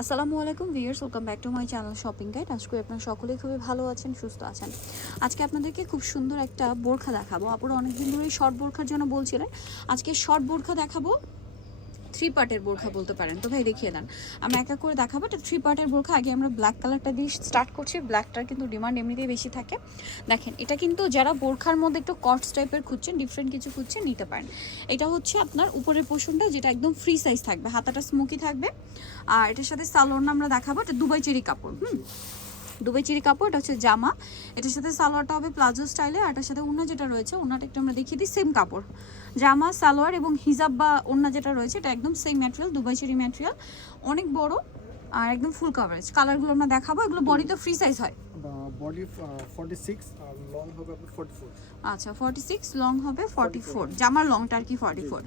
আসসালামু আলাইকুম viewers welcome back to my channel shopping guide আজকে আপনারা সকলেই খুবই ভালো আছেন, সুস্থ আছেন। আজকে আপনাদেরকে খুব সুন্দর একটা বোরখা দেখাবো। আপনারা অনেকদিন ধরেই শর্ট বোরখার জন্য বলছিলেন। আজকে শর্ট বোরখা দেখাবো থ্রি পার্টের বোরখা বলতে পারেন। তো ভাই দেখিয়ে দেন। আমরা এক এক করে দেখাবো এটা থ্রি পার্টের বোরখা। আগে আমরা ব্ল্যাক কালারটা দিয়ে স্টার্ট করছি। ব্ল্যাকটার কিন্তু ডিমান্ড এমনিতেই বেশি থাকে। দেখেন এটা কিন্তু যারা বোরখার মধ্যে একটু কটস টাইপের খুঁজছেন ডিফারেন্ট কিছু খুঁজছেন নিতে পারেন। এটা হচ্ছে আপনার উপরের পোর্শনটা যেটা একদম ফ্রি সাইজ থাকবে। হাতাটা স্মোকি থাকবে। আর এটার সাথে সালোয়ার আমরা দেখাবো এটা দুবাই চেরি কাপড় হুম? দুবাই চিরি কাপড়, এটা হচ্ছে জামা। এটার সাথে সালোয়ারটা হবে প্লাজো স্টাইলে, আর এটার সাথে ওনা যেটা রয়েছে ওনাটা একটু আমরা দেখিয়ে দিই, সেম কাপড়। জামা, সালোয়ার এবং হিজাব বা ওনা যেটা রয়েছে, এটা একদম same material, Dubai cherry material. অনেক বড় আর একদম ফুল কাভারেজ কালারগুলো আমরা দেখাবো এগুলো বডিতে ফ্রি সাইজ হয়। বডি ফর্টি সিক্স আর লং হবে আপনার ফর্টি ফোর আচ্ছা ফর্টি সিক্স লং হবে ফর্টি ফোর জামার লংটা আর কি ফর্টি ফোর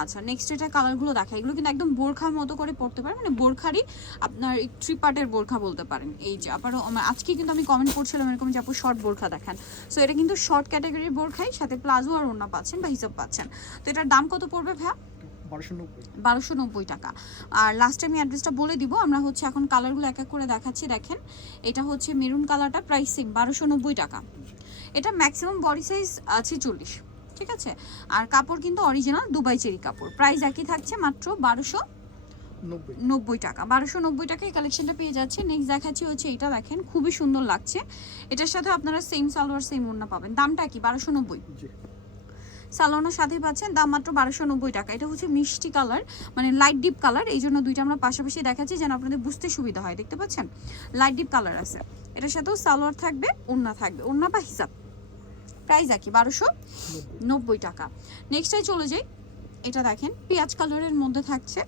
আচ্ছা নেক্সট এটা কালারগুলো দেখা এগুলো কিন্তু একদম বোরখার মতো করে পড়তে পারেন। মানে বোরখারই আপনার থ্রি পার্টের বোরখা বলতে পারেন। এই যে আবার আজকে কিন্তু আমি কমেন্ট করছিলাম এরকম যে আপু শর্ট বোরখা দেখান। সো এটা কিন্তু শর্ট ক্যাটাগরির বোরখাই সাথে প্লাজো আর ওড়না পাচ্ছেন বা হিসাব পাচ্ছেন। তো এটার দাম কত পড়বে ভাইয়া? বারোশো নব্বই টাকা। আর লাস্টে আমি অ্যাড্রেসটা বলে দিব, আমরা হচ্ছে এখন কালারগুলো এক এক করে দেখাচ্ছি, দেখেন। এটা হচ্ছে মেরুন কালারটা প্রাইসিং বারোশো নব্বই টাকা। এটা ম্যাক্সিমাম বডি সাইজ আছে চল্লিশ, ঠিক আছে? আর কাপড় কিন্তু অরিজিনাল দুবাই চেরি কাপড় প্রাইস একই থাকছে মাত্র বারোশো নব্বই টাকা। বারোশো নব্বই টাকা এই কালেকশনটা পেয়ে যাচ্ছে নেক্সট দেখাচ্ছি হচ্ছে এটা, দেখেন, খুবই সুন্দর লাগছে। এটার সাথে আপনারা সেম সালোয়ার সেম ওড়না পাবেন। দামটা কি? বারোশো নব্বই? সালোনার সাথে পাচ্ছেন, দাম মাত্র বারোশো নব্বই টাকা। এটা হচ্ছে মিষ্টি কালার মানে লাইট ডিপ কালার। এই জন্য দুইটা আমরা পাশাপাশি দেখাচ্ছি যেন আপনাদের বুঝতে সুবিধা হয়। দেখতে পাচ্ছেন? লাইট ডিপ কালার আছে। এটার সাথেও সালোয়ার থাকবে, ওড়না থাকবে। ওড়না বা হিসাব প্রাইস একই, বারোশো নব্বই টাকা। নেক্সটাই চলে যাই। এটা দেখেন, পেঁয়াজ কালারের মধ্যে থাকছে।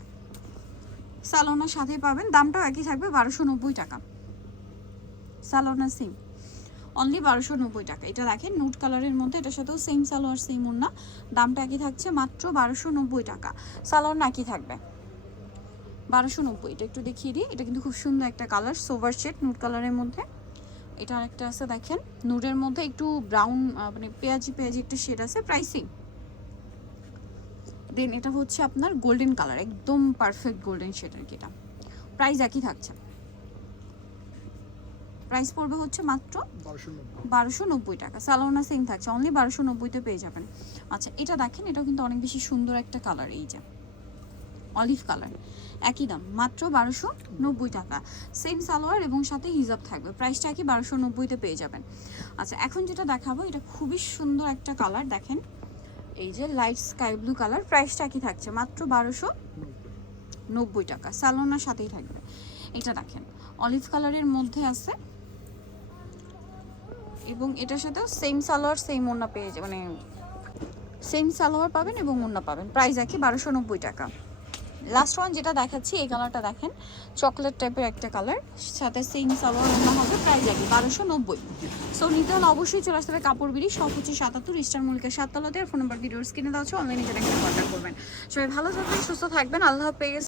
সালোনার সাথে পাবেন, দামটাও একই থাকবে, বারোশো নব্বই টাকা। সালোনা সিম অনলি বারোশো নব্বই টাকা। এটা দেখেন নুট কালারের মধ্যে, এটার সাথেও সেম সালোয়ার সেম ওড়না। দামটা একই থাকছে মাত্র বারোশো নব্বই টাকা। সালোয়ার না, একই থাকবে। বারোশো নব্বই, এটা একটু দেখিয়ে দিই। এটা কিন্তু খুব সুন্দর একটা কালার সোভার শেড নুট কালারের মধ্যে। এটা আরেকটা আছে, দেখেন নুডের মধ্যে একটু ব্রাউন মানে পেঁয়াজি পেঁয়াজি একটা শেড আছে প্রাইসিং দেন এটা হচ্ছে আপনার গোল্ডেন কালার একদম পারফেক্ট গোল্ডেন শেড আর কি এটা। প্রাইস একই থাকছে। প্রাইস পড়বে হচ্ছে মাত্র বারোশো নব্বই। টাকা। সালোনা সেম থাকছে অনলি বারোশো নব্বইতে পেয়ে যাবেন। আচ্ছা এটা দেখেন এটাও কিন্তু অনেক বেশি সুন্দর একটা কালার এই যে অলিভ কালার একই দাম মাত্র বারোশো নব্বই টাকা। সেম সালোয়ার এবং সাথে হিজাব থাকবে প্রাইসটা একই বারোশো নব্বইতে পেয়ে যাবেন। আচ্ছা এখন যেটা দেখাবো এটা খুবই সুন্দর একটা কালার দেখেন। এই যে লাইট স্কাই ব্লু কালার প্রাইসটা একই থাকছে মাত্র বারোশো নব্বই টাকা। সালোনার সাথেই থাকবে। এটা দেখেন অলিভ কালারের মধ্যে আছে এবং এটার সাথেও সেম সালোয়ার সেম ওড়না পেয়ে যাবে মানে সেম সালোয়ার পাবেন এবং ওড়না পাবেন। প্রাইস একই, বারোশো নব্বই টাকা। লাস্ট ওয়ান যেটা দেখাচ্ছি, এই কালারটা দেখেন। চকলেট টাইপের একটা কালার সাথে সেম সালোয়ার, ওড়না হবে প্রাইস একই, বারোশো নব্বই। সো নিতে হলে অবশ্যই চলে আসতে হবে কাপড় বিড়ি সব হচ্ছে সাতাত্তর ইস্টার মল্লিকের সাততলাতে। ফোন নাম্বার ভিডিওর স্ক্রিনে দেওয়া আছে অনলাইনে একটা কন্ট্যাক্ট করবেন। সবাই ভালো থাকবেন, সুস্থ থাকবেন, আল্লাহ হাফেজ।